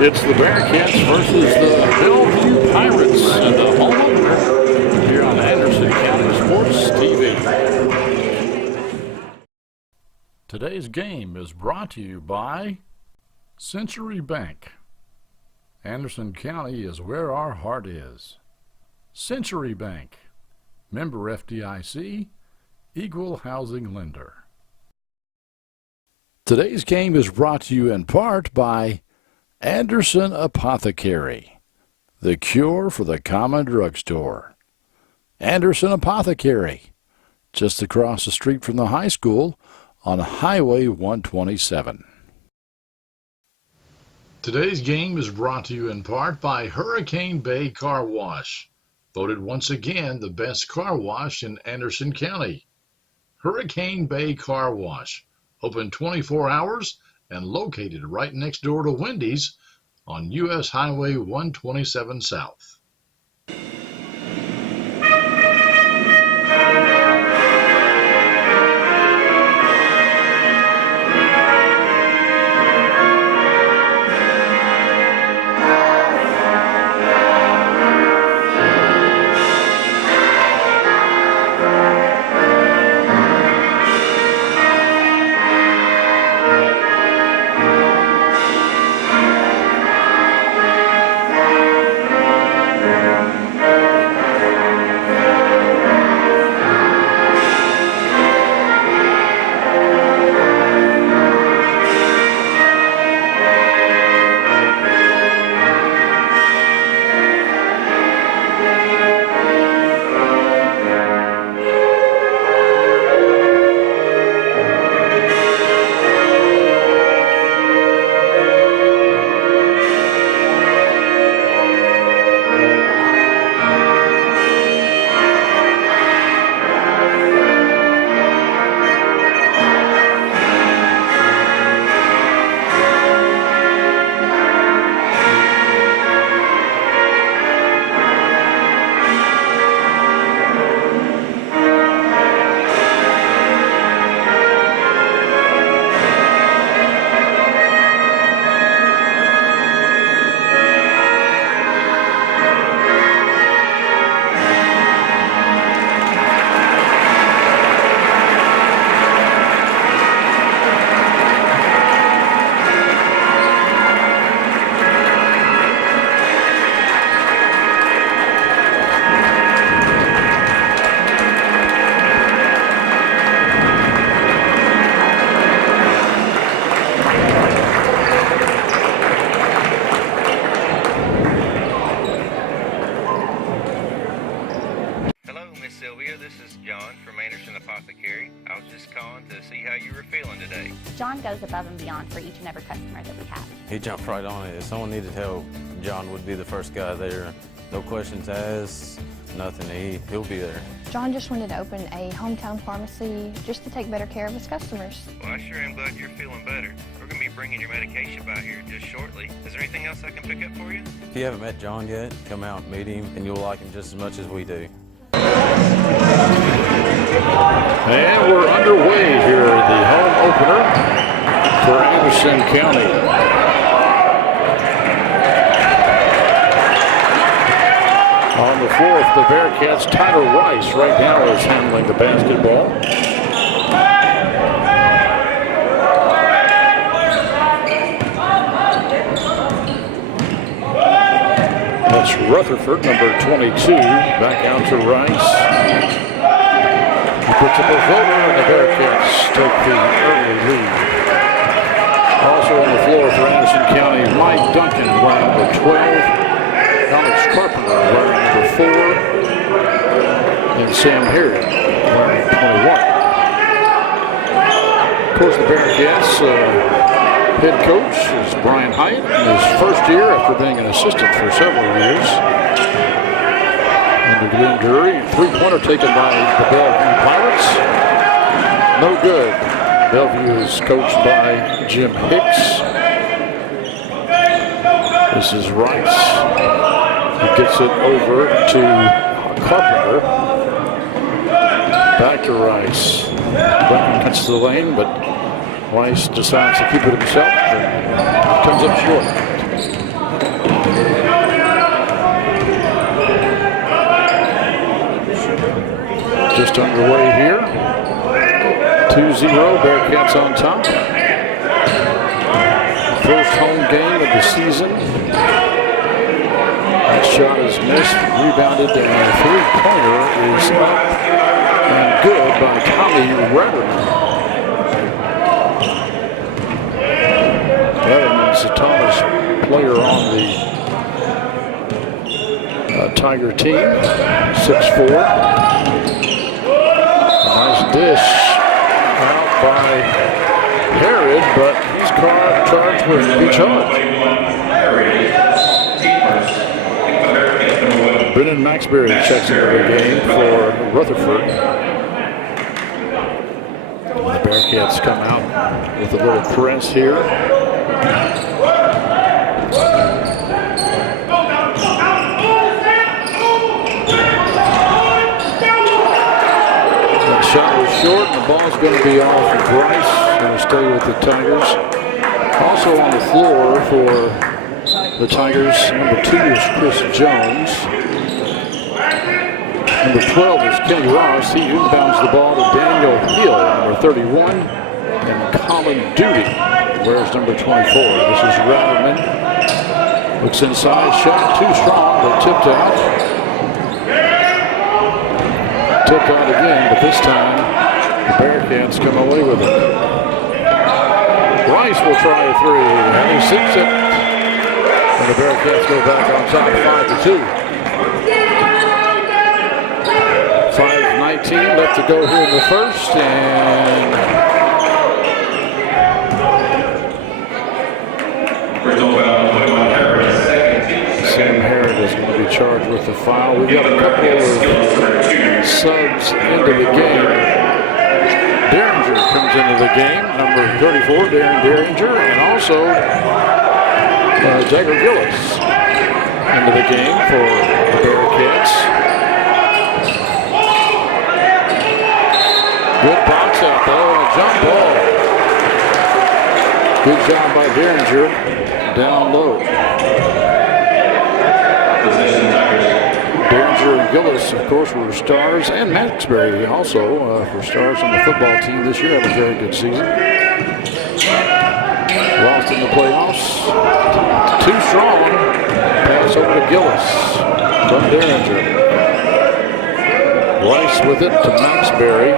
It's the Bearcats versus the Bellevue Pirates and the home opener here on Anderson County Sports TV. Today's game is brought to you by Century Bank. Anderson County is where our heart is. Century Bank, member FDIC, equal housing lender. Today's game is brought to you in part by Anderson Apothecary, the cure for the common drugstore. Anderson Apothecary, just across the street from the high school on Highway 127. Today's game is brought to you in part by Hurricane Bay Car Wash, voted once again the best car wash in Anderson County. Hurricane Bay Car Wash, open 24 hours and located right next door to Wendy's on U.S. Highway 127 South. John goes above and beyond for each and every customer that we have. He jumped right on it. If someone needed help, John would be the first guy there. No questions asked, nothing. He'll be there. John just wanted to open a hometown pharmacy just to take better care of his customers. Well, I sure am glad you're feeling better. We're going to be bringing your medication by here just shortly. Is there anything else I can pick up for you? If you haven't met John yet, come out and meet him, and you'll like him just as much as we do. And we're underway here at the home opener for Anderson County. On the fourth, the Bearcats, Tyler Rice right now is handling the basketball. That's Rutherford, number 22, back out to Rice. He puts up a floater, and the Bearcats take the early lead. Also on the floor for Anderson County, Mike Duncan wearing number 12, Alex Carpenter wearing number 4, and Sam Harry wearing 21. Of course, the Bearcats head coach is Brian Hyatt in his first year after being an assistant for several years. And Glenn Drury, three-pointer taken by the Bellevue Pirates. No good. Bellevue is coached by Jim Hicks. This is Rice. He gets it over to Carpenter. Back to Rice. Duncan cuts the lane, but Rice decides to keep it himself and comes up short. just underway here. 2-0, Bearcats on top. First home game of the season. That shot is missed, rebounded, and a three-pointer is up and good by Tommy Retterman. Retterman's the tallest player on the Tiger team, 6'4". Nice dish out by Herod, but he's charged with the charge. Brennan Maxbury checks into the game for Rutherford. The Bearcats come out with a little press here. That shot was short, and the ball's going to be off of Bryce. Going to stay with the Tigers. Also on the floor for the Tigers, number 2 is Chris Jones. Number 12 is Kenny Ross. He inbounds the ball to Daniel Hill, number 31, and Colin Duty wears number 24. This is Ratterman. Looks inside, shot too strong, but tipped out. Tipped out again, but this time the Bearcats come away with it. Rice will try a three, and he sinks it. And the Bearcats go back on top, 5-2. 5:19 left to go here in the first, and Sam Harrod is going to be charged with the foul. We've got a couple of subs into the game. Derringer comes into the game, number 34, Darren Derringer, and also Jagger Gillis into the game for the Bearcats. Good box out there, and a jump ball. Good job by Derringer, down low. Derringer and Gillis, of course, were stars, and Maxbury also were stars on the football team this year. Had a very good season. Lost in the playoffs. Too strong. Pass over to Gillis from Derringer. Rice with it to Maxbury.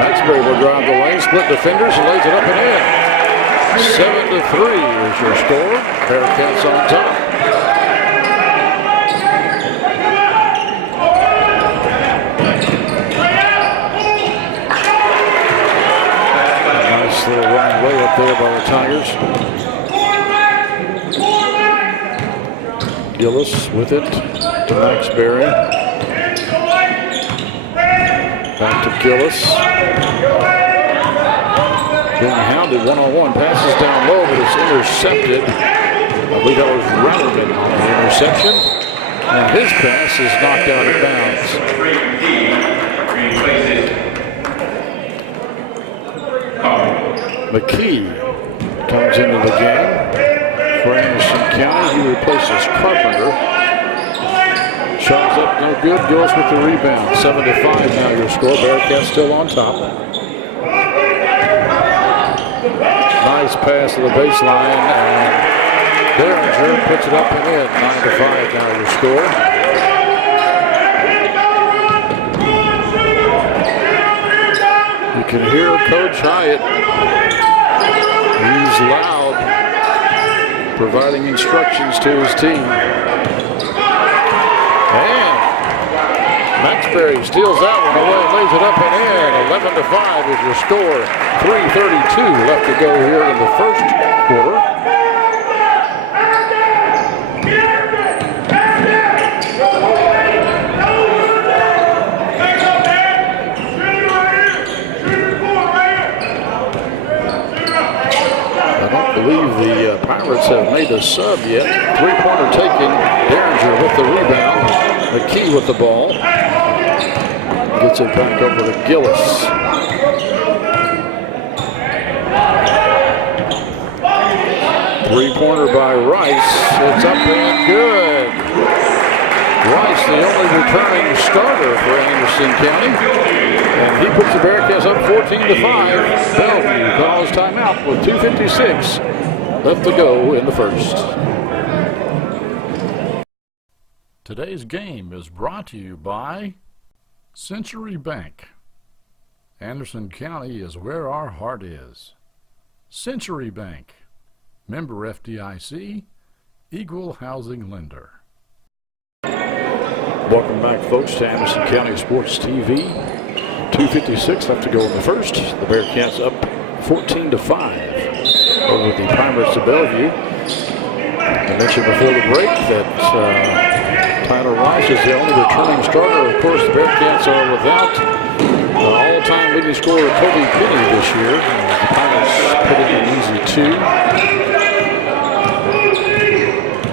Maxbury will drive the lane, split defenders, and lays it up and in. 7-3 is your score. Bearcats on top. Nice little run way up there by the Tigers. Gillis with it to Maxbury. Back to Gillis. Being hounded one-on-one. Passes down low, but it's intercepted. I believe that was Ratterman on the interception. And his pass is knocked out of bounds. McKee comes into the game for Anderson County. He replaces Carpenter. Shot's up, no good. Gillis with the rebound. 7-5 now your score. Bearcats still on top. Nice pass to the baseline, and Derringer puts it up and in. 9-5 now your score. You can hear Coach Hyatt. He's loud, providing instructions to his team. And Maxbury steals that one away, lays it up and in. 11-5 is your score. 3:32 left to go here in the first quarter. I don't believe the Pirates have made a sub yet. Three-pointer taken. Derringer with the rebound. McKee with the ball. Gets it back over to Gillis. Three-pointer by Rice. It's up and good. Rice, the only returning starter for Anderson County. And he puts the Bearcats up 14-5. Bellevue calls timeout with 2:56 left to go in the first. Today's game is brought to you by Century Bank. Anderson County is where our heart is. Century Bank, member FDIC, equal housing lender. Welcome back, folks, to Anderson County Sports TV. 2:56 left to go in the first. The Bearcats up 14-5 over the Pirates of Bellevue. I mentioned before the break that Tyler Rice is the only returning starter. Of course, the Bearcats are without all-time leading scorer Kobe Penny this year. The Pirates put in an easy 2.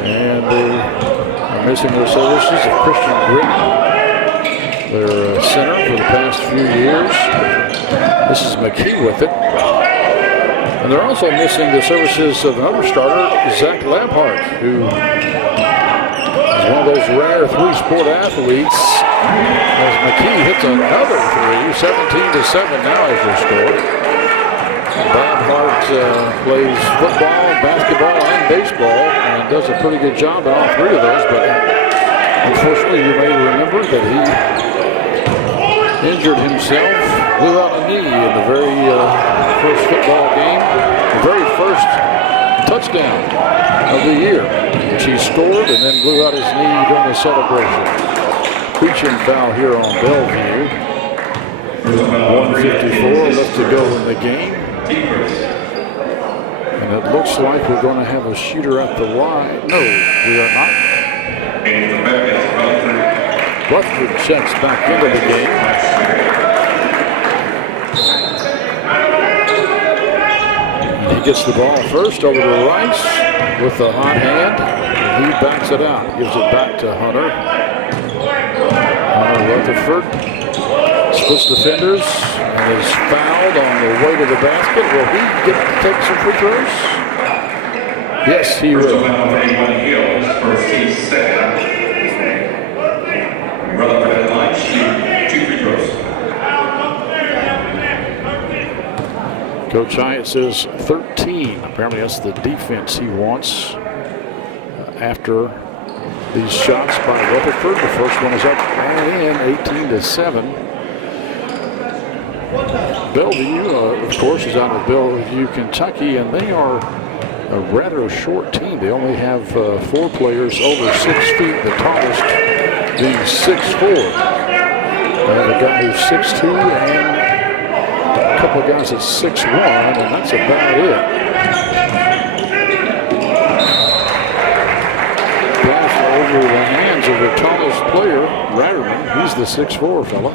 And they're missing their services of Christian Britt, their center for the past few years. This is McKee with it. And they're also missing the services of another starter, Zach Lampart, who is one of those rare three-sport athletes. As McKee hits another three, 17-7 now is their score. Lampart plays football, basketball, and baseball, and does a pretty good job at all three of those. But unfortunately, you may remember that he injured himself, blew out a knee in the very first football game, the very first touchdown of the year, which he scored and then blew out his knee during the celebration. Preaching foul here on Bellevue. 1:54 left to go in the game. And it looks like we're going to have a shooter at the line. No, we are not. Rutherford checks back into the game. And he gets the ball first over to Rice with the hot hand. And he backs it out, gives it back to Hunter. Hunter Rutherford splits defenders and is fouled on the way to the basket. Will he get to take some free throws? Yes, he will. First team second. Rutherford at line, shoot 2 free throws. Coach Hyatt says 13. Apparently that's the defense he wants after these shots by Rutherford. The first one is up and in, 18-7. Bellevue, of course, is out of Bellevue, Kentucky, and they are a rather short team. They only have 4 players over 6 feet, the tallest being 6'4". They have a guy who's 6'2", and a couple of guys at 6'1", and that's about it. Pass over the hands of the tallest player, Ratterman. He's the 6'4" fella.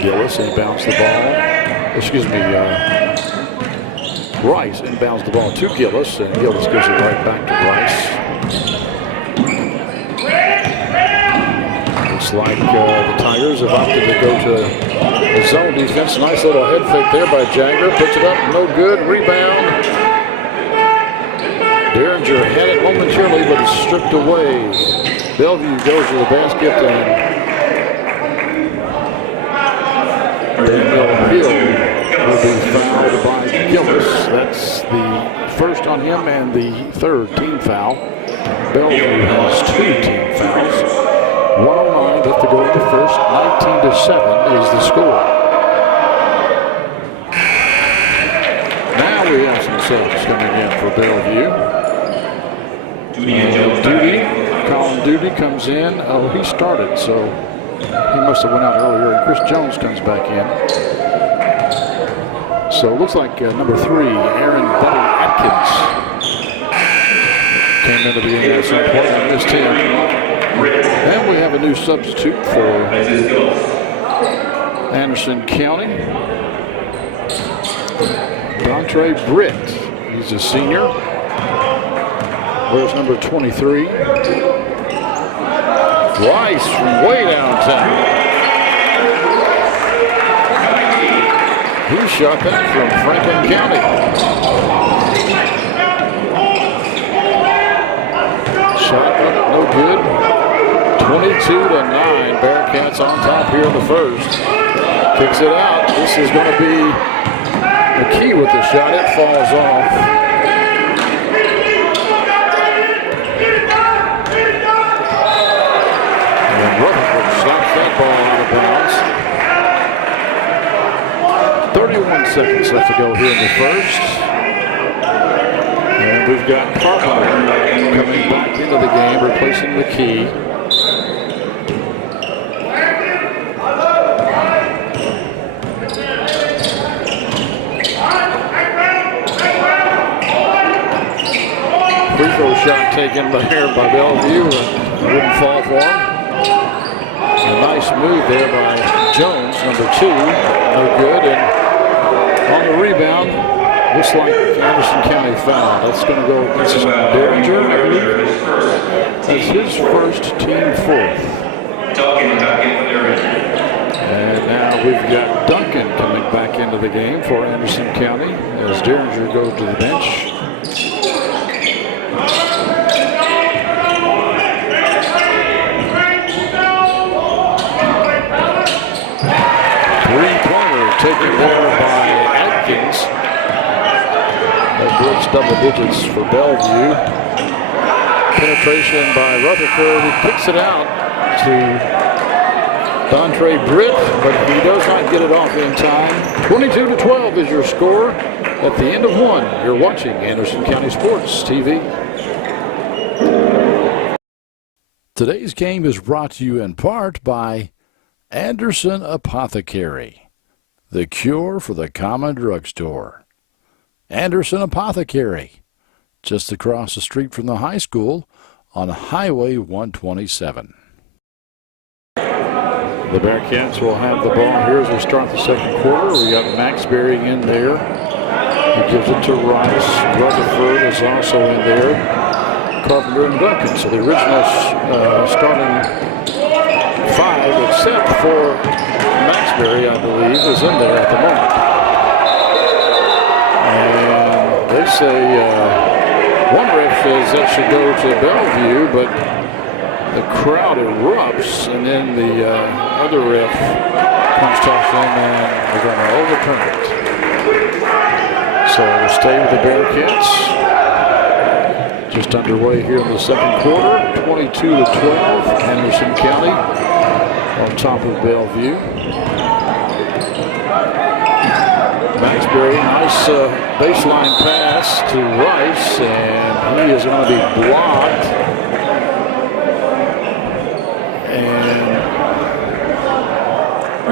Gillis inbounds the ball. Excuse me, Rice inbounds the ball to Gillis, and Gillis gives it right back to Rice. Looks like the Tigers have opted to go to the zone defense. Nice little head fake there by Jagger. Puts it up, no good. Rebound. Derringer had it momentarily, but it's stripped away. Bellevue goes to the basket, and Daniel Hill will be fouled by Gillis. That's the first on him and the third team foul. Bellevue has 2 team fouls. 109 left to go in the first. 19-7 is the score. Now we have some subs coming in for Bellevue. Colin Duty comes in. Oh, he started, so he must have went out earlier, and Chris Jones comes back in. So it looks like number 3, Aaron Buddy Atkins, came into the game at some point and missed him. And we have a new substitute for Anderson County, Dontre Britt. He's a senior. Where's number 23? Rice from way downtown. He shot that from Franklin County. 22-9. Bearcats on top here in the first. Kicks it out. This is going to be the key with the shot. It falls off. And Rutherford slaps that ball out of bounds. 31 seconds left to go here in the first. And we've got Carpenter coming back into the game, replacing the key. Free throw shot taken there by Bellevue. Wouldn't fall for him. A nice move there by Jones, number 2. No good. And on the rebound, looks like Anderson County foul. That's going to go against Derringer, I believe. That's his first, team 4th. And now we've got Duncan coming back into the game for Anderson County as Derringer goes to the bench. Three-pointer taken there by Atkins. That blitz double digits for Bellevue. Penetration by Rutherford. He kicks it out to Dontre Britt, but he does not get it off in time. 22-12 is your score at the end of 1. You're watching Anderson County Sports TV. Today's game is brought to you in part by Anderson Apothecary, the cure for the common drugstore. Anderson Apothecary, just across the street from the high school on Highway 127. The Bearcats will have the ball here as we start the second quarter. We got Max Berry in there. He gives it to Rice. Rutherford is also in there. Carpenter and Duncan. So the original starting 5, except for Max Berry, I believe, is in there at the moment. And they say one ref says that should go to Bellevue, but the crowd erupts, and then the other ref comes tossing, and they're going to overturn it. So we'll stay with the Bearcats. Just underway here in the second quarter, 22-12, Anderson County on top of Bellevue. Maxbury, nice baseline pass to Rice, and he is going to be blocked. And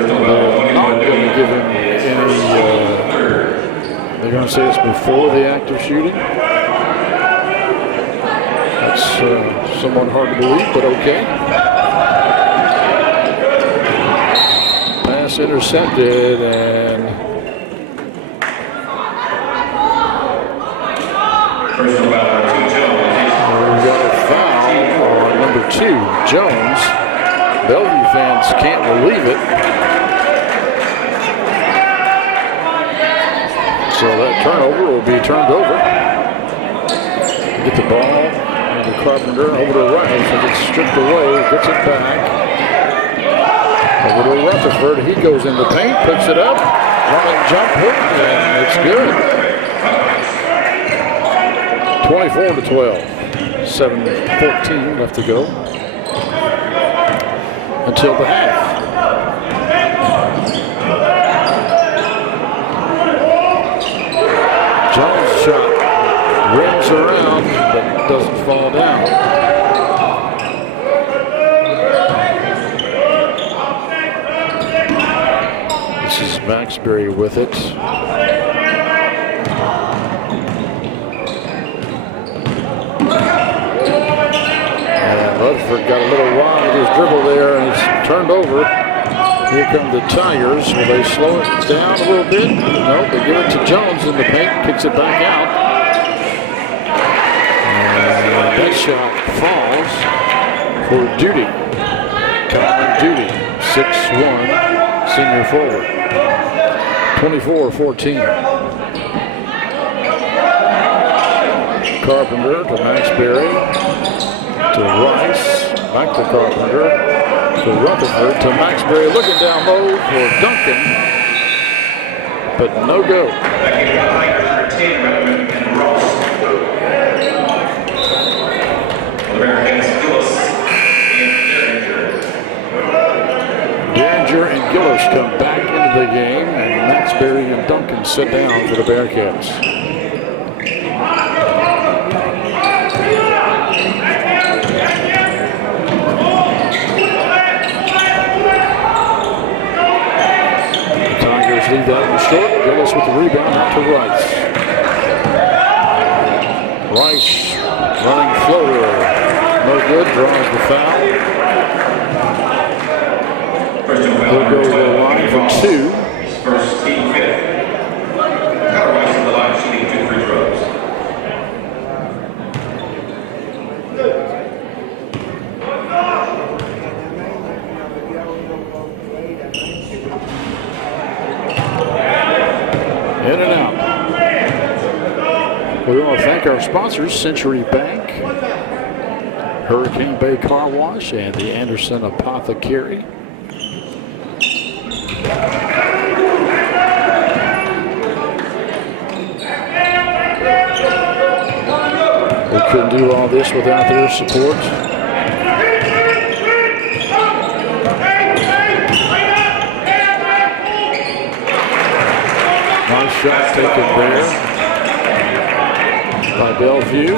they're not going to give him any, they're going to say it's before the act of shooting. That's somewhat hard to believe, but okay. Pass intercepted, and we've got a foul on number 2, Jones. Bellevue fans can't believe it. So that turnover will be turned over. Get the ball. Carpenter over to Rice, and it's stripped away, gets it back. Over to Rutherford, he goes in the paint, picks it up, running jump hook, and it's good. 24-12, 7:14 left to go until the half. Jones shot rims around, but doesn't fall down. This is Maxbury with it. And Rutherford got a little wide his dribble there, and it's turned over. Here come the Tigers. Will they slow it down a little bit? No, they give it to Jones in the paint, kicks it back out. That shot falls for Duty. Colin Duty, 6'1", senior forward. 24-14. Carpenter to Maxbury to Rice. Back to Carpenter. To Rutherford. To Maxbury. Looking down low for Duncan. But no go. Derringer and Gillis come back into the game, and Maxbury and Duncan sit down for the Bearcats. The Tigers leave that one short. Gillis with the rebound out to Rice. Rice running floater. No good, draws the foul. He'll go to the line for two. First team fifth. Kyle Rice on the line shooting 2 free throws. In and out. We want to thank our sponsors, Century Bank, Hurricane Bay Car Wash, and the Anderson Apothecary. We couldn't do all this without their support. Nice shot taken there by Bellevue.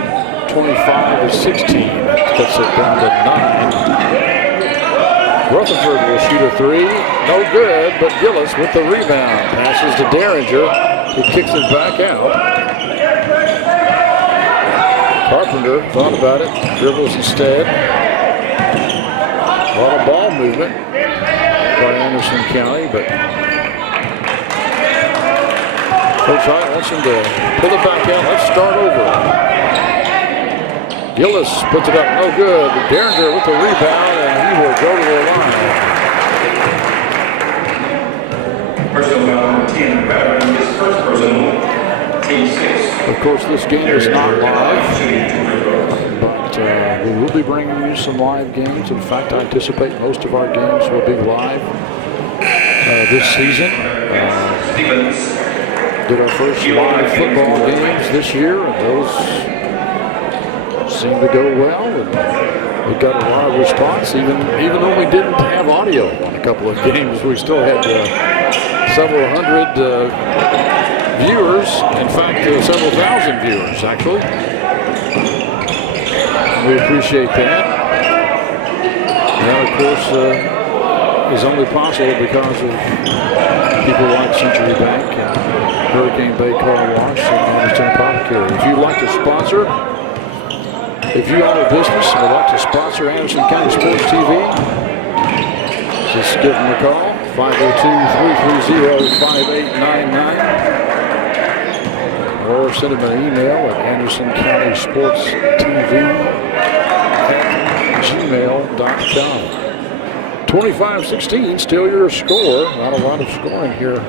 25-16. Cuts it down to 9. Rutherford will shoot a three. No good, but Gillis with the rebound. Passes to Derringer. He kicks it back out. Carpenter thought about it. Dribbles instead. A lot of ball movement by Anderson County, but Coach Hyatt wants him to pull it back out. Let's start over. Gillis puts it up, no good. Derringer with the rebound, and he will go to the line. Personal foul number 10, veteran, his first personal, team 6. Of course, this game is not live, but we will be bringing you some live games. In fact, I anticipate most of our games will be live this season. Did our first live football games this year, and those seemed to go well, and we got a lot of response. Even though we didn't have audio on a couple of games, we still had several hundred viewers. In fact, several thousand viewers, actually. We appreciate that. And that, of course, is only possible because of people like Century Bank and Hurricane Bay Car Wash and Anderson Apothecary. If you'd like to sponsor, if you own a business and would like to sponsor Anderson County Sports TV, just give them a call, 502-330-5899, or send them an email at andersoncountysportstv@gmail.com. 25-16, still your score. Not a lot of scoring here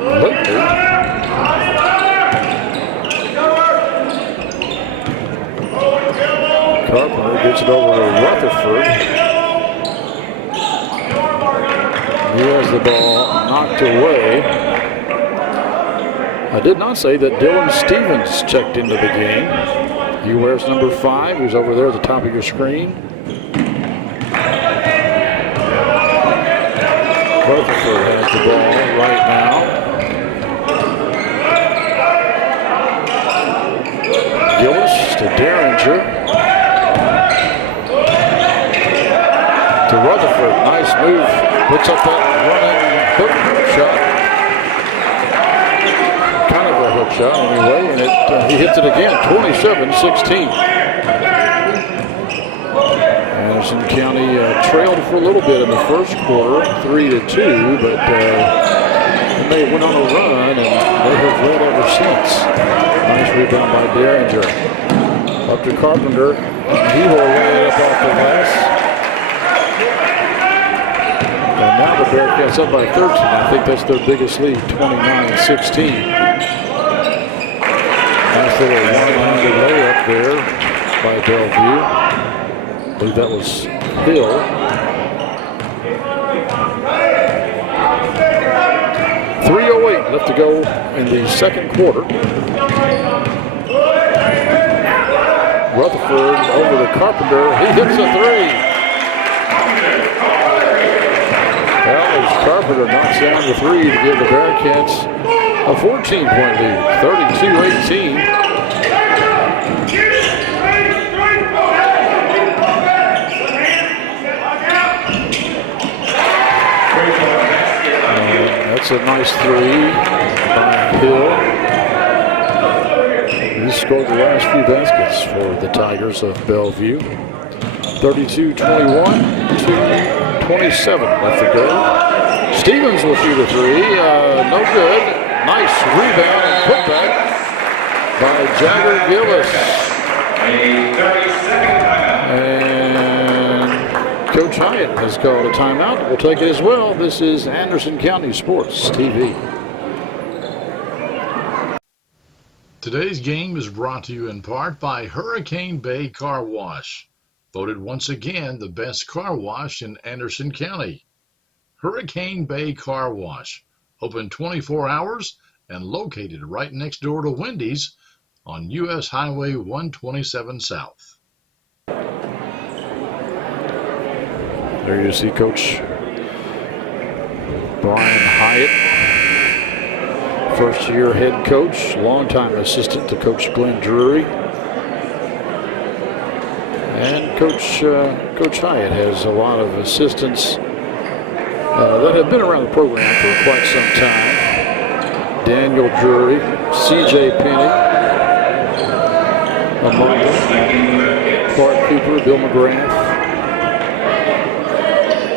lately. Carpenter gets it over to Rutherford. He has the ball knocked away. I did not say that Dylan Stevens checked into the game. He wears number 5. He's over there at the top of your screen. Rutherford has the ball right now. Gillis to Derringer. To Rutherford. Nice move. Puts up that running hook shot. Kind of a hook shot anyway, and he hits it again. 27-16. Anderson County trailed for a little bit in the first quarter, 3-2, but they went on a run, and they have led ever since. Nice rebound by Derringer. Up to Carpenter. He will lay it up off the glass. And now the Bearcats up by 13. I think that's their biggest lead, 29-16. Nice little one-handed layup there by Bellevue. believe that was Hill. .308 left to go in the second quarter. Rutherford over to Carpenter. He hits a three. Well, as Carpenter knocks down the three to give the Bearcats a 14-point lead, 32-18. That's a nice three by Hill. He scored the last few baskets for the Tigers of Bellevue. 32-21 to 27 left to go. Stevens will shoot a three. No good. Nice rebound and putback by Jagger Gillis. And Coach Hyatt has called a timeout. We'll take it as well. This is Anderson County Sports TV. Today's game is brought to you in part by Hurricane Bay Car Wash, voted once again the best car wash in Anderson County. Hurricane Bay Car Wash, open 24 hours and located right next door to Wendy's on U.S. Highway 127 South. There you see Coach Brian Hyatt, first-year head coach, longtime assistant to Coach Glenn Drury. And Coach Hyatt has a lot of assistants that have been around the program for quite some time. Daniel Drury, C.J. Penny, among them. Clark Cooper, Bill McGrath,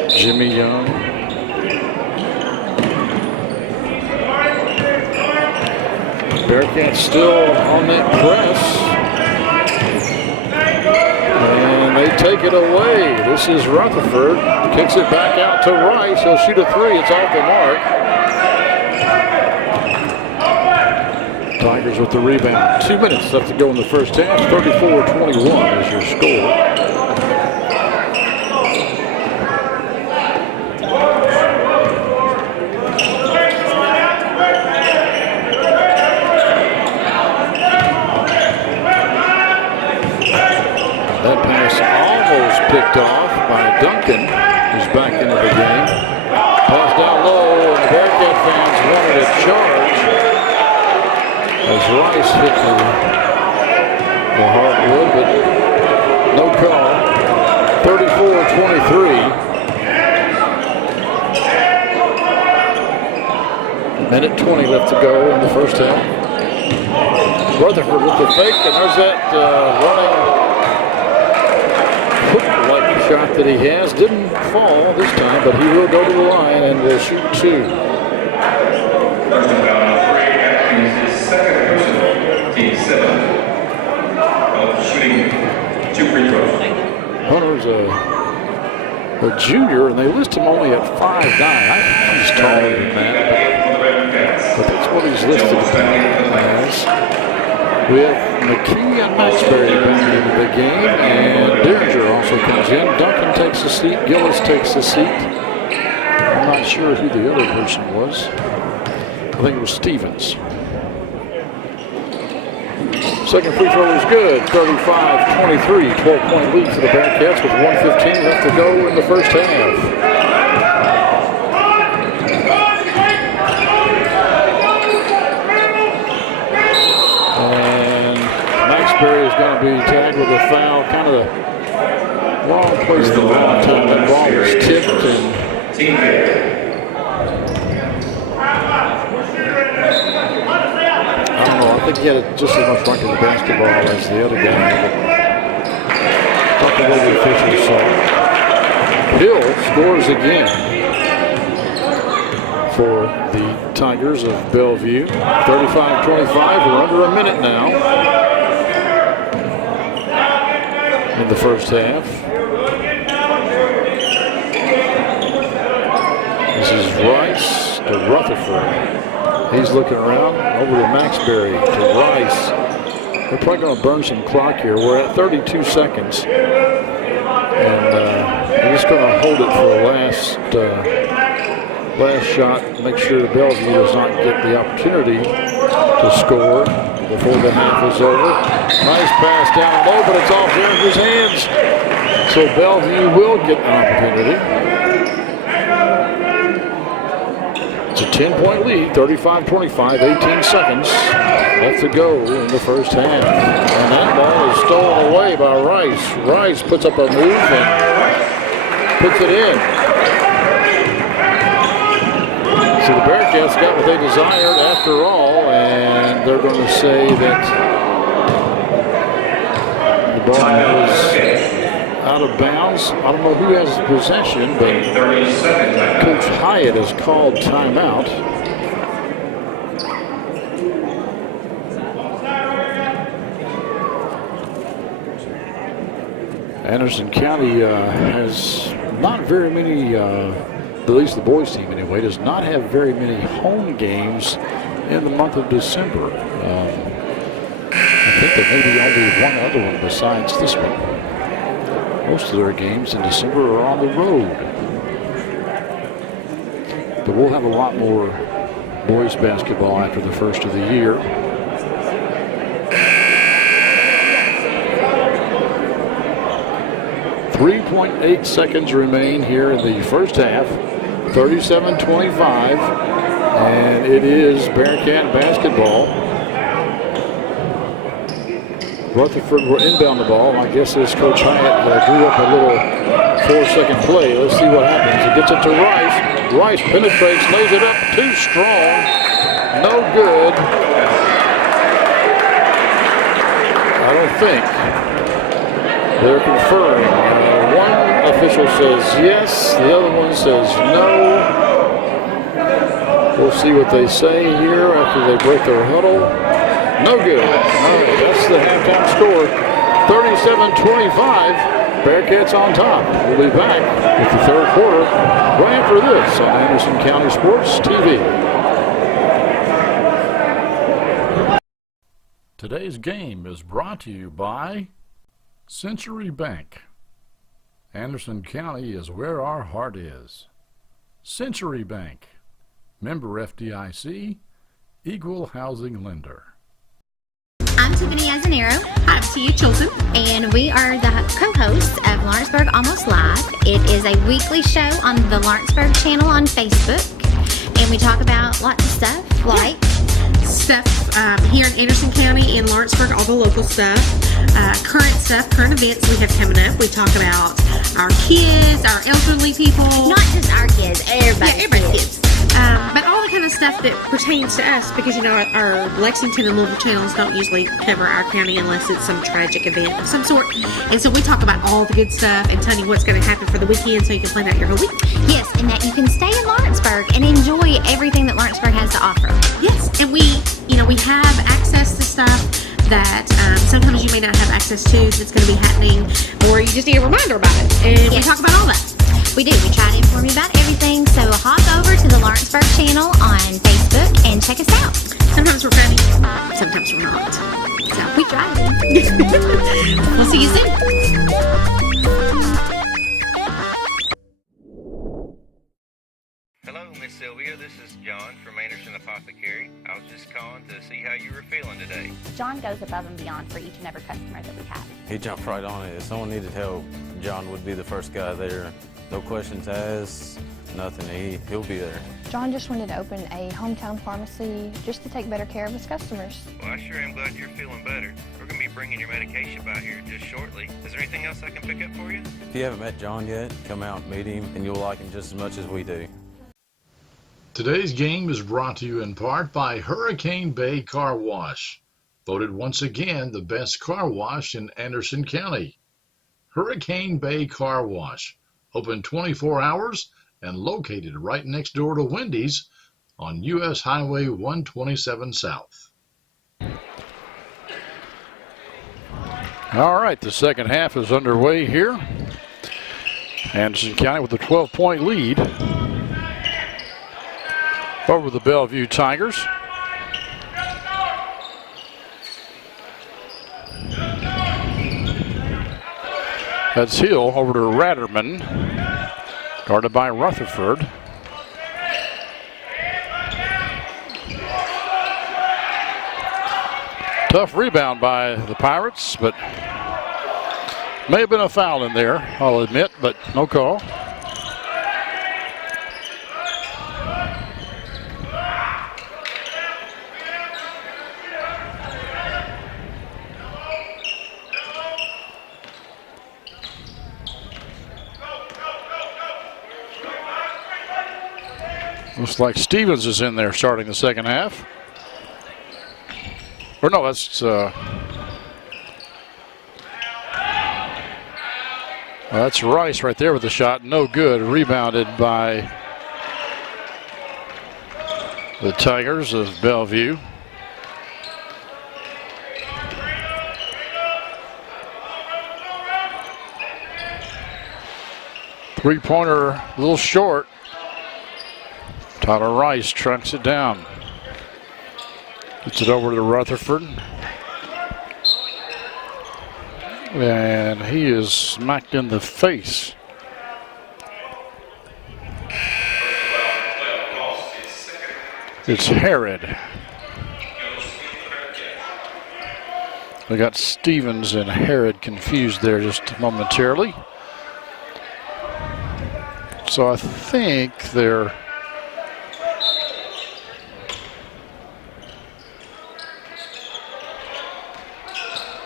Jimmy Young. Bearcats still on that press. And they take it away. This is Rutherford. Kicks it back out to Rice. He'll shoot a three. It's off the mark. Tigers with the rebound. 2 minutes left to go in the first half. 34-21 is your score. That pass almost picked off by Duncan, who's back into the game. Pass down low, and the Bearcat fans wanted a charge as Rice hit the hardwood, but no call. 34-23. Minute 20 left to go in the first half. Rutherford with the fake, and there's that running hook-like shot that he has. Didn't fall this time, but he will go to the line and will shoot two. His second personal, team 7, shooting 2 free throws. Hunter's a junior, and they list him only at 5'9". I think he's taller than that, but that's what he's listed as. We have McKee and Maxbury back into the game, and Derringer also comes in. Duncan takes a seat. Gillis takes a seat. I'm not sure who the other person was. I think it was Stevens. Second free throw is good. 35-23. 12-point lead for the Bearcats with 1:15 left to go in the first half. Maxbury is going to be tagged with a foul, kind of the wrong place at the wrong time. That ball was tipped, and I don't know. I think he had just as much right to the basketball as the other guy. Thought the way the officials saw. Hill scores again for the Tigers of Bellevue. 35-25. We're under a minute now in the first half. This is Rice to Rutherford. He's looking around over to Maxbury to Rice. We're probably going to burn some clock here. We're at 32 seconds. just going to hold it for the last shot. Make sure Bellevue does not get the opportunity to score before the half is over. Nice pass down low, but it's off Derrick's hands. So Bellevue will get an opportunity. It's a 10-point lead, 35-25, 18 seconds left to go in the first half. And that ball is stolen away by Rice. Rice puts up a move and puts it in. So the Bearcats got what they desired after all, and they're going to say that the ball was out of bounds. I don't know who has possession, but Coach Hyatt has called timeout. Anderson County has not very many, at least the boys team anyway, does not have very many home games in the month of December. I think there may be only one other one besides this one. Most of their games in December are on the road. But we'll have a lot more boys basketball after the first of the year. .8 seconds remain here in the first half. 37-25. And it is Bearcat basketball. Rutherford will inbound the ball. I guess this Coach Hyatt drew up a little 4-second play. Let's see what happens. He gets it to Rice. Rice penetrates, lays it up too strong. No good. I don't think. They're conferring. One official says yes. The other one says no. We'll see what they say here after they break their huddle. No good. All right, that's the halftime score. 37-25. Bearcats on top. We'll be back with the third quarter right after this on Anderson County Sports TV. Today's game is brought to you by Century Bank. Anderson County is where our heart is. Century Bank. Member FDIC. Equal housing lender. I'm Tiffany Azanero. I'm Tia Chilton. And we are the co-hosts of Lawrenceburg Almost Live. It is a weekly show on the Lawrenceburg channel on Facebook. And we talk about lots of stuff like stuff here in Anderson County and Lawrenceburg, all the local stuff, current stuff, current events we have coming up. We talk about our kids, our elderly people. not just our kids, everybody's kids. But all the kind of stuff that pertains to us, because, you know, our Lexington and Louisville channels don't usually cover our county unless it's some tragic event of some sort. And so we talk about all the good stuff and tell you what's going to happen for the weekend so you can plan out your whole week. Yes, and that you can stay in Lawrenceburg and enjoy everything that Lawrenceburg has to offer. Yes, and we have access to stuff that sometimes you may not have access to that's going to be happening, or you just need a reminder about it. And we talk about all that. We do. We try to inform you about everything. So hop over to the Lawrenceburg channel on Facebook and check us out. Sometimes we're funny. Sometimes we're not. So we try to. We'll see you soon. Hello, Miss Sylvia. This is John from Anderson Apothecary. I was just calling to see how you were feeling today. John goes above and beyond for each and every customer that we have. He jumped right on it. If someone needed help, John would be the first guy there. No questions asked, nothing. He'll be there. John just wanted to open a hometown pharmacy just to take better care of his customers. Well, I sure am glad you're feeling better. We're going to be bringing your medication by here just shortly. Is there anything else I can pick up for you? If you haven't met John yet, come out and meet him, and you'll like him just as much as we do. Today's game is brought to you in part by Hurricane Bay Car Wash. Voted once again the best car wash in Anderson County. Hurricane Bay Car Wash. Open 24 hours and located right next door to Wendy's on U.S. Highway 127 South. All right, the second half is underway here. Anderson County with a 12-point lead over the Bellevue Tigers. That's Hill over to Ratterman. Guarded by Rutherford. Tough rebound by the Pirates, but may have been a foul in there, I'll admit, but no call. Looks like Stevens is in there starting the second half. Or no, that's Rice right there with the shot. No good. Rebounded by the Tigers of Bellevue. Three-pointer a little short. Tyler Rice trunks it down. Gets it over to Rutherford. And he is smacked in the face. It's Herod. We got Stevens and Herod confused there just momentarily. So I think they're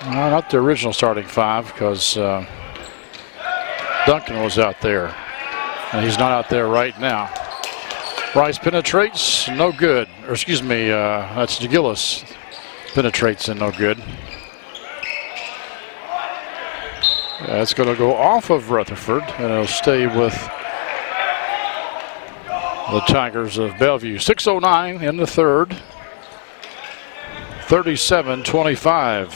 not the original starting five, because Duncan was out there, and he's not out there right now. Rice penetrates, no good. Or excuse me, that's Gillis penetrates and no good. That's going to go off of Rutherford, and it'll stay with the Tigers of Bellevue. 6:09 in the third. 37-25.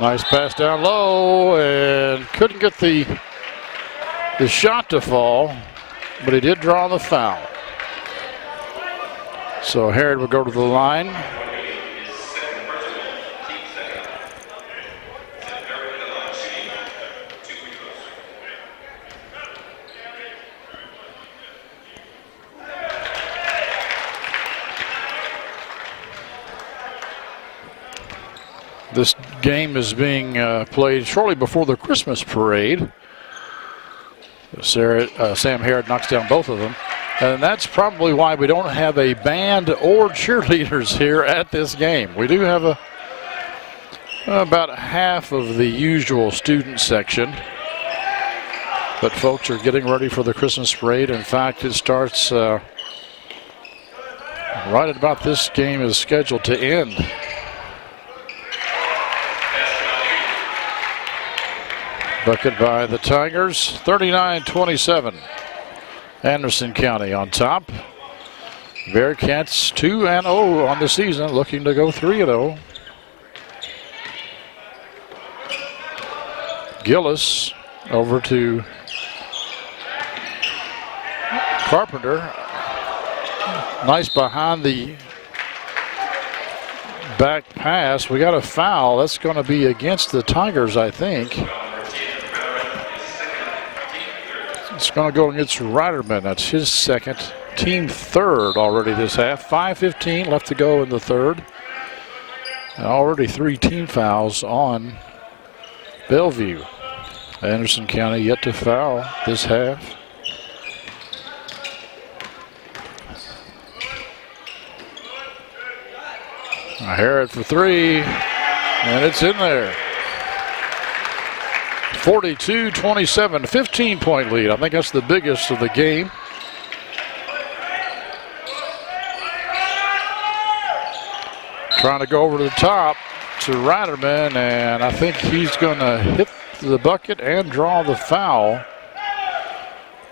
Nice pass down low, and couldn't get the shot to fall, but he did draw the foul. So Herod will go to the line. This game is being played shortly before the Christmas parade. Sam Herod knocks down both of them. And that's probably why we don't have a band or cheerleaders here at this game. We do have about half of the usual student section. But folks are getting ready for the Christmas parade. In fact, it starts right at about this game is scheduled to end. Bucket by the Tigers, 39-27. Anderson County on top. Bearcats 2-0 on the season, looking to go 3-0. Gillis over to Carpenter. Nice behind the back pass. We got a foul. That's going to be against the Tigers, I think. It's going to go against Riderman. That's his second, team third already this half. 5:15 left to go in the third. And already 3 team fouls on Bellevue. Anderson County yet to foul this half. Herod for 3, and it's in there. 42-27, 15-point lead. I think that's the biggest of the game. Trying to go over to the top to Riderman, and I think he's going to hit the bucket and draw the foul.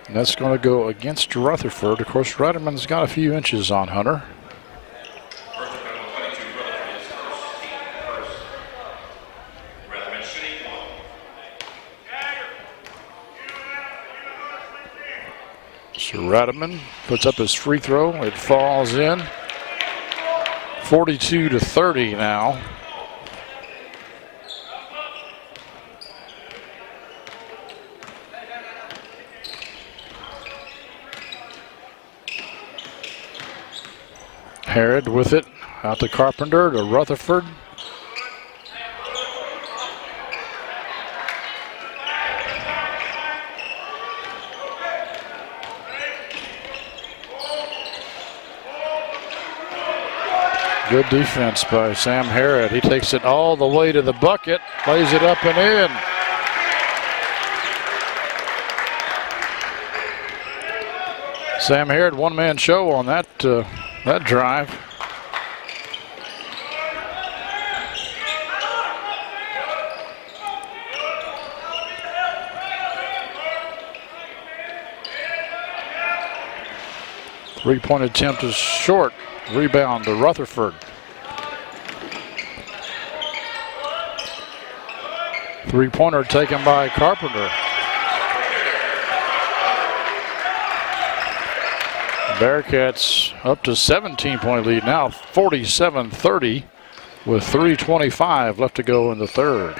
And that's going to go against Rutherford. Of course, Riderman's got a few inches on Hunter. So Riderman puts up his free throw. It falls in. 42-30 now. Harrod with it. Out to Carpenter, to Rutherford. Good defense by Sam Harrod. He takes it all the way to the bucket, lays it up and in. Sam Harrod, one-man show on that drive. Three-point attempt is short. Rebound to Rutherford. Three-pointer taken by Carpenter. Bearcats up to 17-point lead now, 47-30 with 3:25 left to go in the third.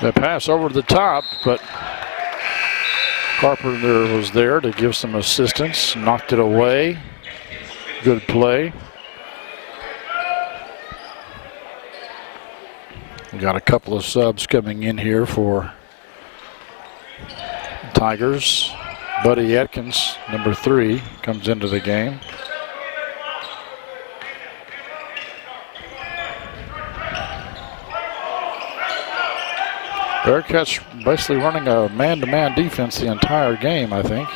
The pass over the top, but Carpenter was there to give some assistance, knocked it away. Good play. We got a couple of subs coming in here for Tigers. Buddy Atkins, number 3, comes into the game. Bearcats basically running a man-to-man defense the entire game, I think.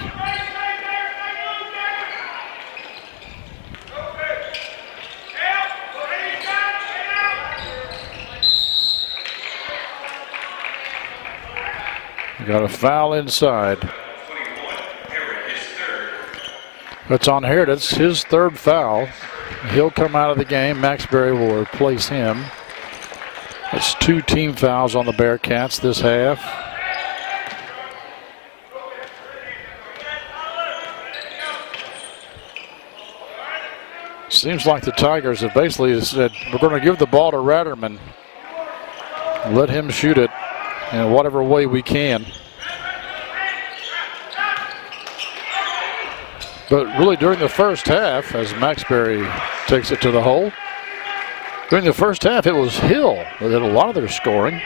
We got a foul inside. That's on Harrod. It's his third foul. He'll come out of the game. Max Berry will replace him. That's 2 team fouls on the Bearcats this half. Seems like the Tigers have basically said, we're going to give the ball to Ratterman. Let him shoot it in whatever way we can. But really during the first half, as Max Berry takes it to the hole, during the first half, it was Hill that did a lot of their scoring.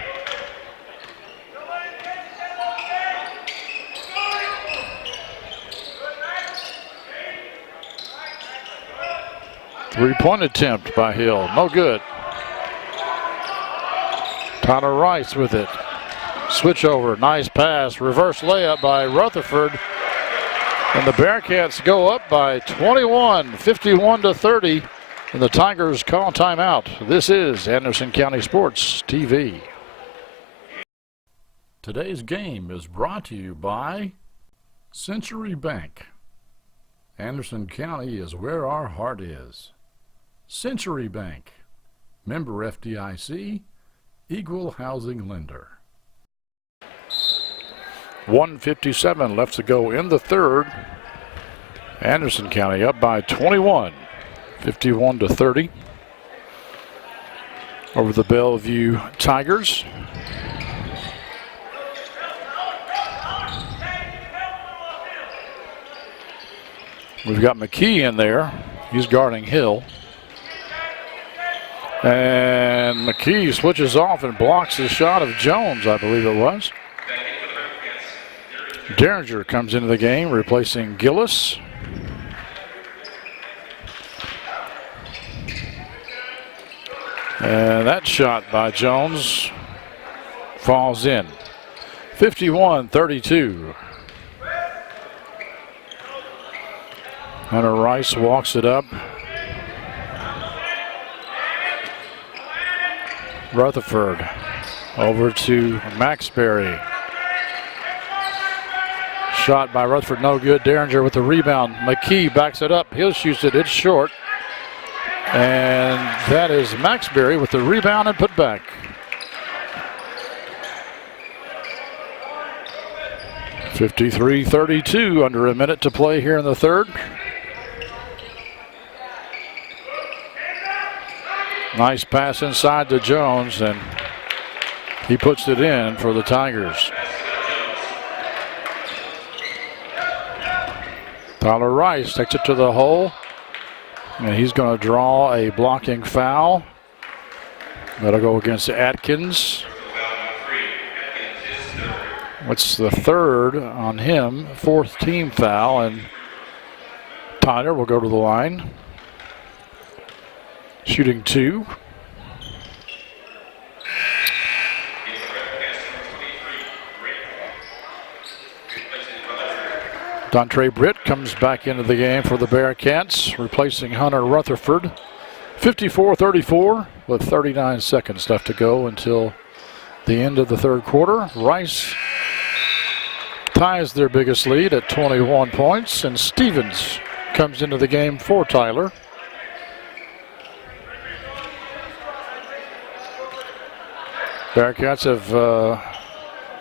Three-point attempt by Hill, no good. Tyler Rice with it. Switch over, nice pass, reverse layup by Rutherford. And the Bearcats go up by 21, 51-30. And the Tigers call timeout. This is Anderson County Sports TV. Today's game is brought to you by Century Bank. Anderson County is where our heart is. Century Bank, member FDIC, equal housing lender. 1:57 left to go in the third. Anderson County up by 21. 51-30 over the Bellevue Tigers. We've got McKee in there. He's guarding Hill. And McKee switches off and blocks the shot of Jones, I believe it was. Derringer comes into the game, replacing Gillis. And that shot by Jones falls in. 51-32. Hunter Rice walks it up. Rutherford over to Max Berry. Shot by Rutherford, no good. Derringer with the rebound. McKee backs it up. He'll shoot it. It's short. And that is Max Berry with the rebound and put back. .53-32, under a minute to play here in the third. Nice pass inside to Jones, and he puts it in for the Tigers. Tyler Rice takes it to the hole, and he's going to draw a blocking foul. That'll go against Atkins. What's the third on him? Fourth team foul, and Tyler will go to the line. Shooting 2. Dontre Britt comes back into the game for the Bearcats, replacing Hunter Rutherford. 54-34 with 39 seconds left to go until the end of the third quarter. Rice ties their biggest lead at 21 points, and Stevens comes into the game for Tyler. Bearcats have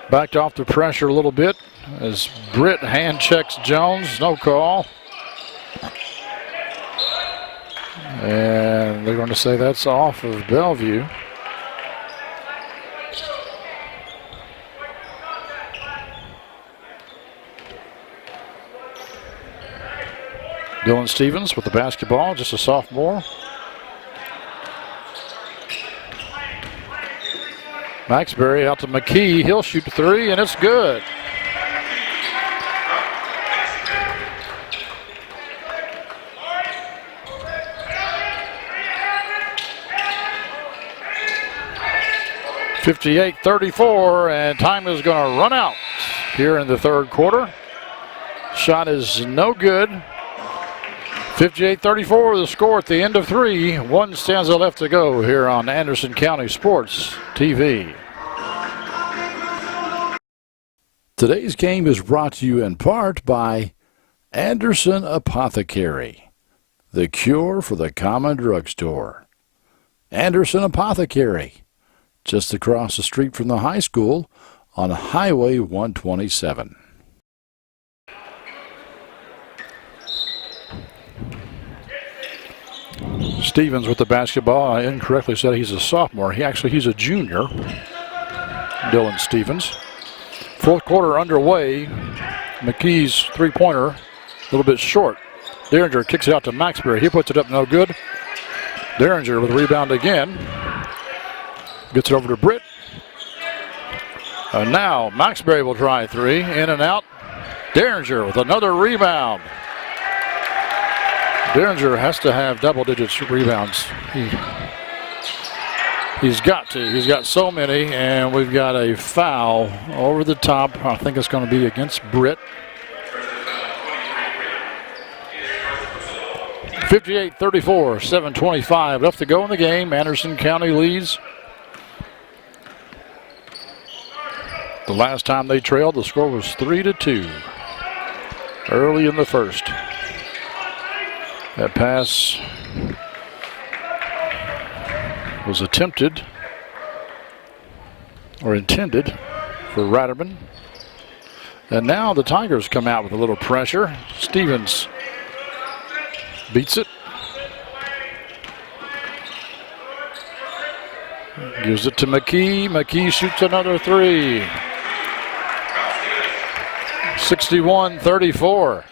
backed off the pressure a little bit as Britt hand checks Jones, no call. And they're going to say that's off of Bellevue. Dylan Stevens with the basketball, just a sophomore. Maxbury out to McKee. He'll shoot the 3, and it's good. (58-34), and time is going to run out here in the third quarter. Shot is no good. 58-34 the score at the end of 3. 1 stanza left to go here on Anderson County Sports TV. Today's game is brought to you in part by Anderson Apothecary, the cure for the common drugstore. Anderson Apothecary, just across the street from the high school on Highway 127. Stevens with the basketball. I incorrectly said he's a sophomore. He's a junior. Dylan Stevens. Fourth quarter underway. McKee's three-pointer a little bit short. Derringer kicks it out to Maxbury. He puts it up no good. Derringer with a rebound again. Gets it over to Britt. And now Maxbury will try a 3. In and out. Derringer with another rebound. Derringer has to have double-digit rebounds. He's got to. He's got so many, and we've got a foul over the top. I think it's going to be against Britt. 58-34, 7:25 left to go in the game. Anderson County leads. The last time they trailed, the score was 3-2 early in the first. That pass was attempted or intended for Ratterman. And now the Tigers come out with a little pressure. Stevens beats it. Gives it to McKee. McKee shoots another 3. 61-34.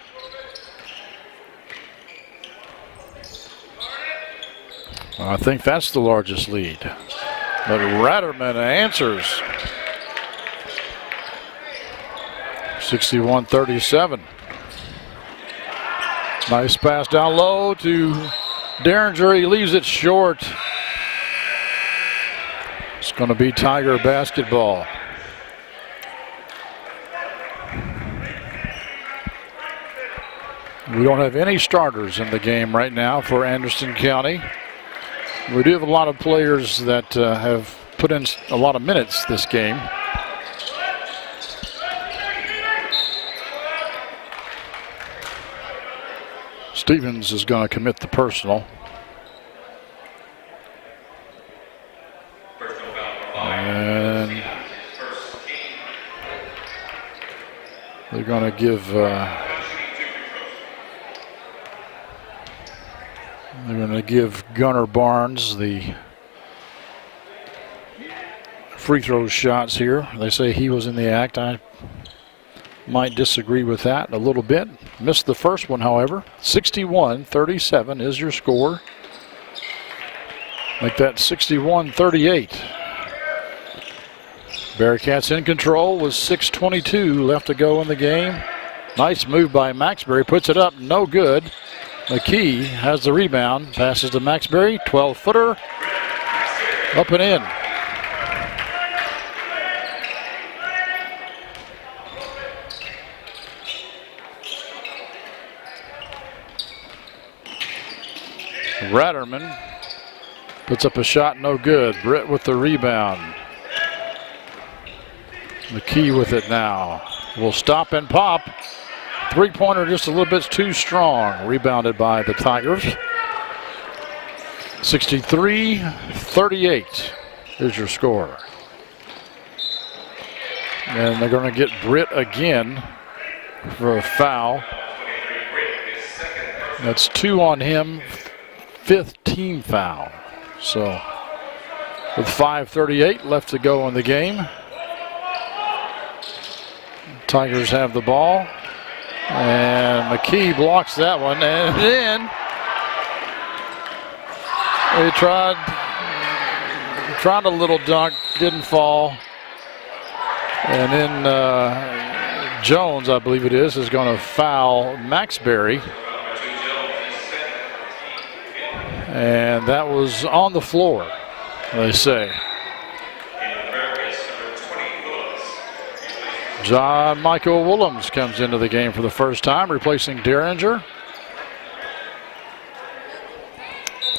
I think that's the largest lead. But Ratterman answers. 61-37. Nice pass down low to Derringer. He leaves it short. It's going to be Tiger basketball. We don't have any starters in the game right now for Anderson County. We do have a lot of players that have put in a lot of minutes this game. Stevens is going to commit the personal. And they're going to give Gunnar Barnes the free throw shots here. They say he was in the act. I might disagree with that a little bit. Missed the first one, however. 61-37 is your score. Make that 61-38. Bearcats in control with 6:22 left to go in the game. Nice move by Maxbury. Puts it up. No good. McKee has the rebound. Passes to Maxbury. 12-footer. Up and in. Ratterman puts up a shot, no good. Britt with the rebound. McKee with it now. Will stop and pop. Three-pointer just a little bit too strong. Rebounded by the Tigers. 63-38 is your score. And they're going to get Britt again for a foul. That's 2 on him. 5th team foul. So with 5:38 left to go in the game, Tigers have the ball, and McKee blocks that one, and then he tried a little dunk, didn't fall, and then Jones, I believe it is going to foul Maxbury. And that was on the floor, they say. John Michael Willems comes into the game for the first time, replacing Derringer.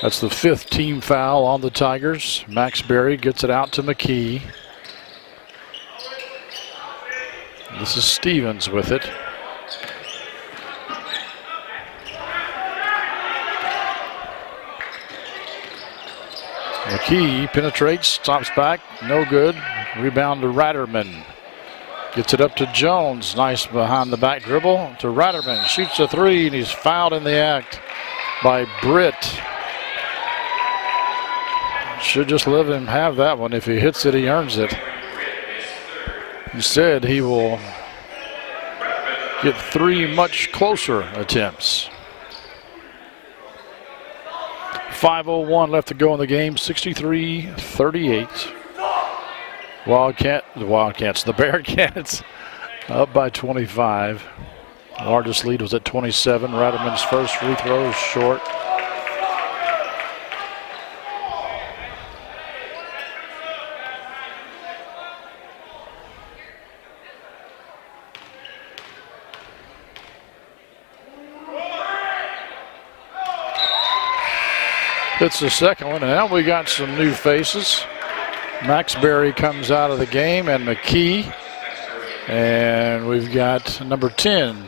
That's the 5th team foul on the Tigers. Maxbury gets it out to McKee. This is Stevens with it. McKee penetrates, stops back, no good. Rebound to Ratterman. Gets it up to Jones. Nice behind the back dribble to Ratterman. Shoots a 3, and he's fouled in the act by Britt. Should just let him have that one. If he hits it, he earns it. Instead, he will get 3 much closer attempts. 5:01 left to go in the game. 63-38. The Bearcats up by 25. Largest lead was at 27. Ratterman's first free throw is short. It's the second one, and now we got some new faces. Maxbury comes out of the game, and McKee. And we've got number 10,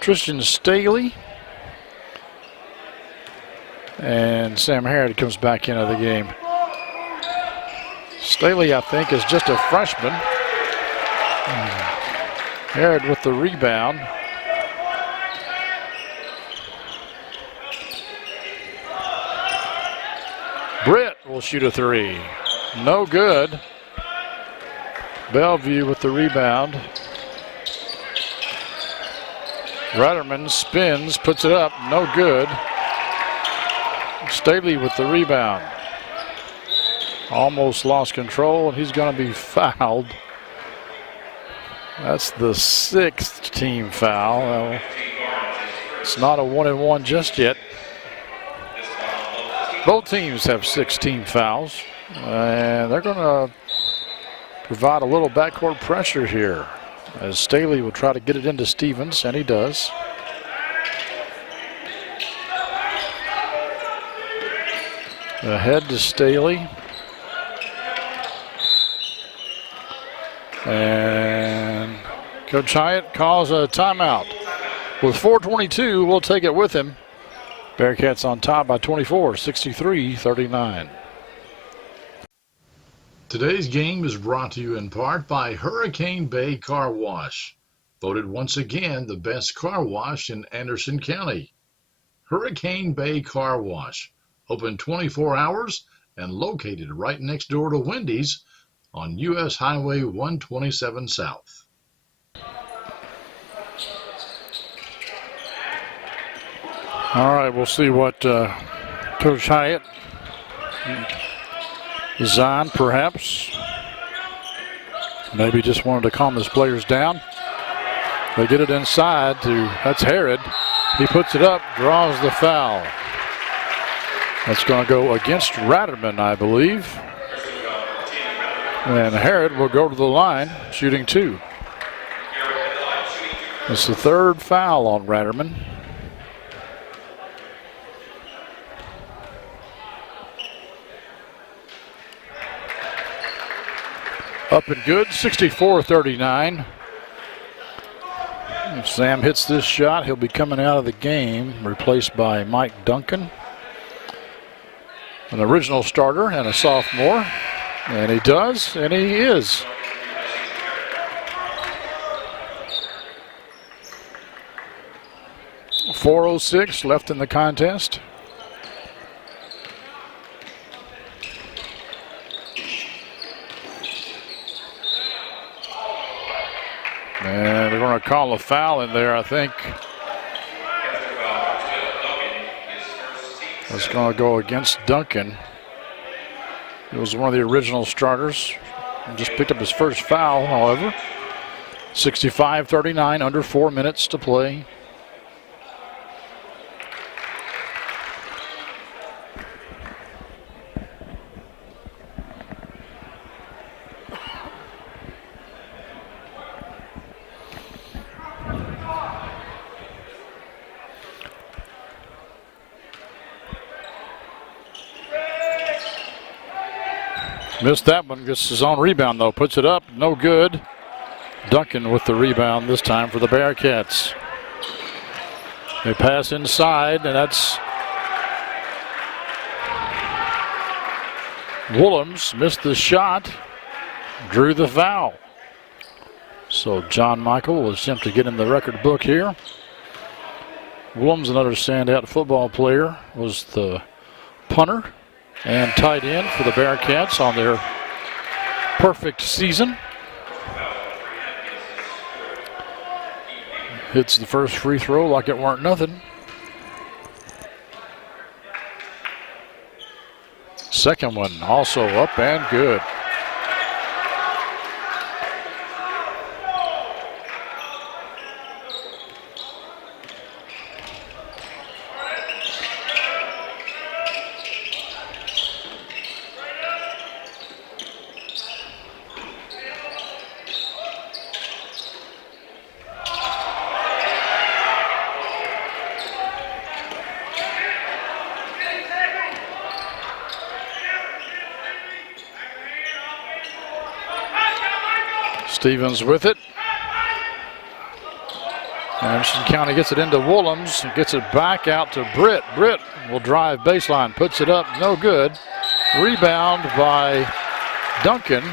Tristan Staley. And Sam Harrod comes back into the game. Staley, I think, is just a freshman. Harrod with the rebound. Britt will shoot a 3. No good. Bellevue with the rebound. Ratterman spins, puts it up, no good. Staley with the rebound. Almost lost control, and he's going to be fouled. That's the 6th team foul. Well, it's not a 1-and-1 just yet. Both teams have 6 team fouls, and they're going to provide a little backcourt pressure here as Staley will try to get it into Stevens, and he does. Ahead to Staley. And Coach Hyatt calls a timeout. With 4:22, we'll take it with him. Bearcats on top by 24, 63-39. Today's game is brought to you in part by Hurricane Bay Car Wash, voted once again the best car wash in Anderson County. Hurricane Bay Car Wash, open 24 hours and located right next door to Wendy's on U.S. Highway 127 South. All right, we'll see what Coach Hyatt is on, perhaps. Maybe just wanted to calm his players down. They get it inside that's Herod. He puts it up, draws the foul. That's going to go against Ratterman, I believe. And Herod will go to the line, shooting 2. It's the 3rd foul on Ratterman. Up and good, 64-39. If Sam hits this shot, he'll be coming out of the game, replaced by Mike Duncan, an original starter and a sophomore. And he does, and he is. .406 left in the contest. And they're going to call a foul in there, I think. That's going to go against Duncan. He was one of the original starters. He just picked up his first foul, however. 65-39, under 4 minutes to play. Missed that one, gets his own rebound though, puts it up, no good. Duncan with the rebound this time for the Bearcats. They pass inside, and that's Willems. Missed the shot, drew the foul. So John Michael will attempt to get in the record book here. Willems, another standout football player, was the punter and tight end for the Bearcats on their perfect season. Hits the first free throw like it weren't nothing. Second one also up and good. Stevens with it. Anderson County gets it into Willems, gets it back out to Britt. Britt will drive baseline, puts it up, no good. Rebound by Duncan,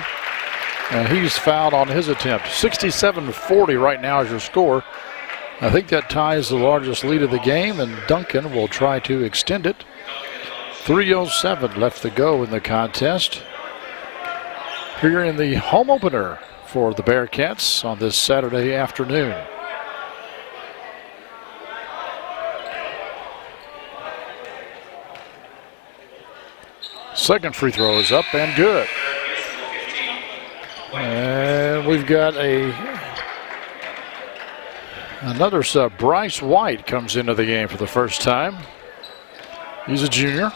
and he's fouled on his attempt. 67-40 right now is your score. I think that ties the largest lead of the game, and Duncan will try to extend it. 3:07 left to go in the contest. Here in the home opener for the Bearcats on this Saturday afternoon. Second free throw is up and good. And we've got another sub. Bryce White comes into the game for the first time. He's a junior.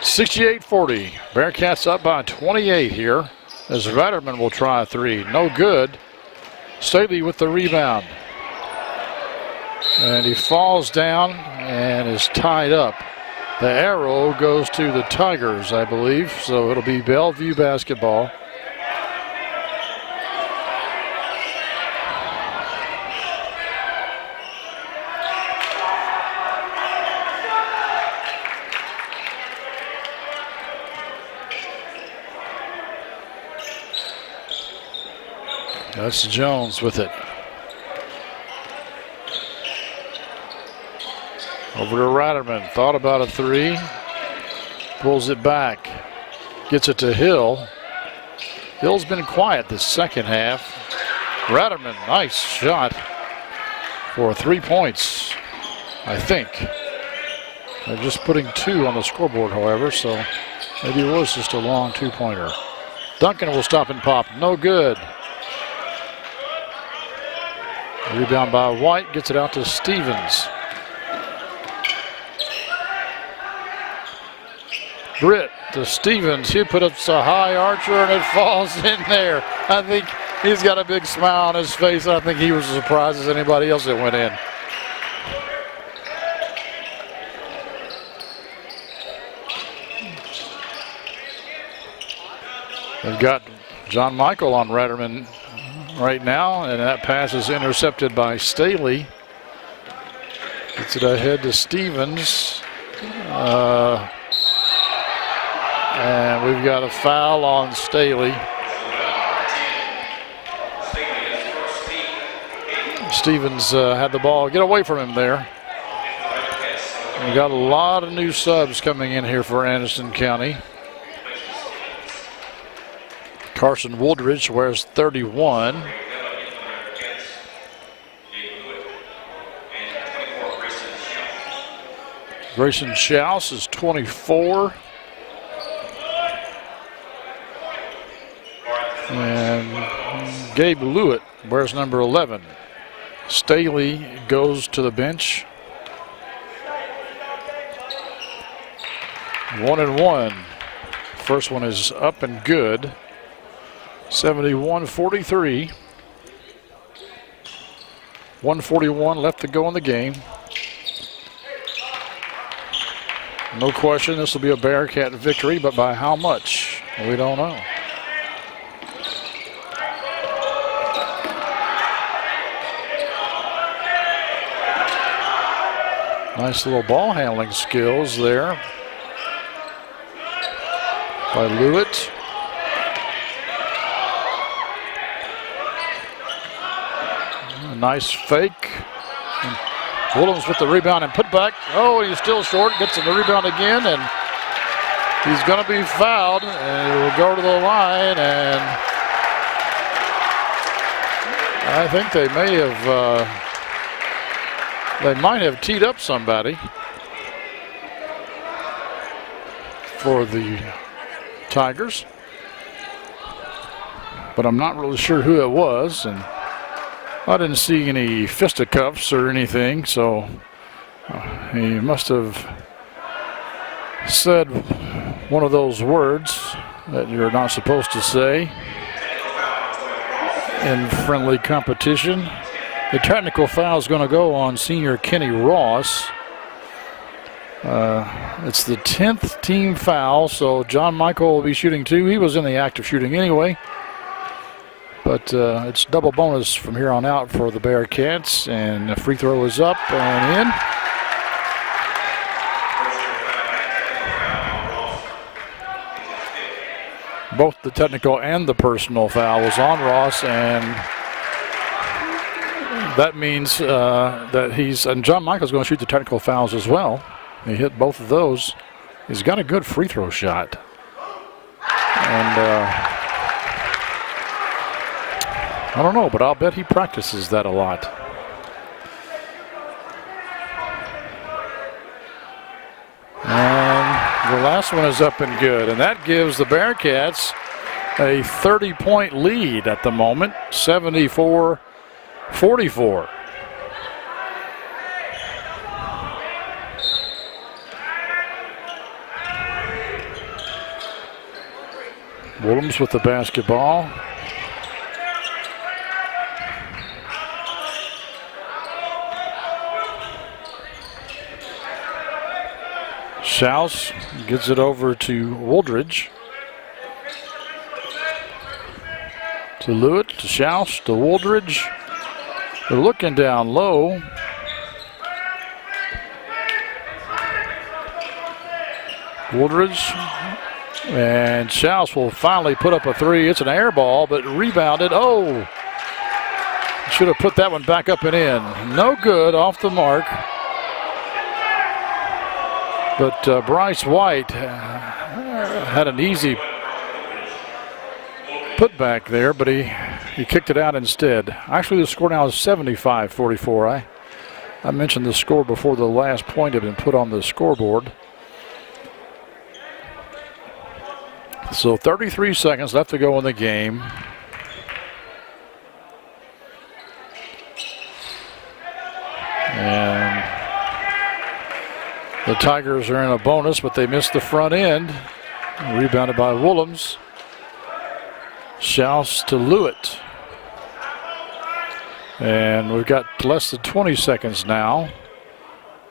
68-40. Bearcats up by 28 here, as Ratterman will try a three. No good. Staley with the rebound. And he falls down and is tied up. The arrow goes to the Tigers, I believe, so it'll be Bellevue basketball. That's Jones with it. Over to Ratterman, thought about a three, pulls it back, gets it to Hill, Hill's been quiet this second half. Ratterman, nice shot for 3 points, I think. They're just putting 2 on the scoreboard, however, so maybe it was just a long 2-pointer. Duncan will stop and pop. No good. Rebound by White. Gets it out to Stevens. Britt to Stevens. He put up a high archer and it falls in there. I think he's got a big smile on his face. I think he was as surprised as anybody else that went in. They've got John Michael on Ratterman right now, and that pass is intercepted by Staley. Gets it ahead to Stevens. And we've got a foul on Staley. Stevens had the ball. Get away from him there. We got a lot of new subs coming in here for Anderson County. Carson Woodridge wears 31. Grayson Schaus is 24. And Gabe Lewitt wears number 11. Staley goes to the bench. 1-1. First one is up and good. 71-43. 1:41 left to go in the game. No question this will be a Bearcat victory, but by how much? We don't know. Nice little ball handling skills there by Lewitt. A nice fake. And Williams with the rebound and put back. Oh, he's still short. Gets the rebound again, and he's going to be fouled. And he will go to the line, and I think they may have. They might have teed up somebody for the Tigers, but I'm not really sure who it was, and I didn't see any fisticuffs or anything, so he must have said one of those words that you're not supposed to say in friendly competition. The technical foul is going to go on senior Kenny Ross. It's the 10th team foul, so John Michael will be shooting 2. He was in the act of shooting anyway. But it's double bonus from here on out for the Bearcats, and the free throw is up and in. Both the technical and the personal foul was on Ross, and that means that and John Michael's going to shoot the technical fouls as well. He hit both of those. He's got a good free throw shot. And I don't know, but I'll bet he practices that a lot. And the last one is up and good, and that gives the Bearcats a 30-point lead at the moment, 74-44. Williams with the basketball. Schaus gets it over to Woodridge. To Lewitt, to Schaus, to Woodridge. They're looking down low. Woodridge and Schaus will finally put up a 3. It's an air ball, but rebounded. Oh, should have put that one back up and in. No good, off the mark. But Bryce White had an easy putback there, but he kicked it out instead. Actually, the score now is 75-44. I mentioned the score before the last point had been put on the scoreboard. So 33 seconds left to go in the game. And the Tigers are in a bonus, but they missed the front end. Rebounded by Willems. Shouts to Lewitt. And we've got less than 20 seconds now.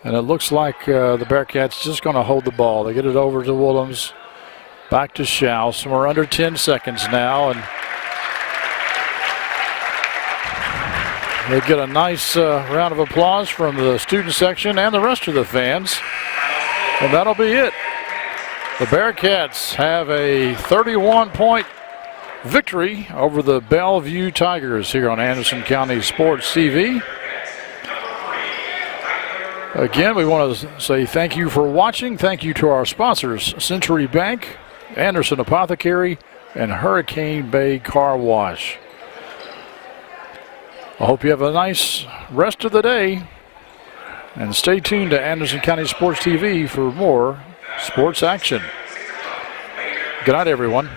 And it looks like the Bearcats just going to hold the ball. They get it over to Willems. Back to Schaus. And we're under 10 seconds now. And they get a nice round of applause from the student section and the rest of the fans. And that'll be it. The Bearcats have a 31-point victory over the Bellevue Tigers here on Anderson County Sports TV. Again, we want to say thank you for watching. Thank you to our sponsors, Century Bank, Anderson Apothecary, and Hurricane Bay Car Wash. I hope you have a nice rest of the day. And stay tuned to Anderson County Sports TV for more sports action. Good night, everyone.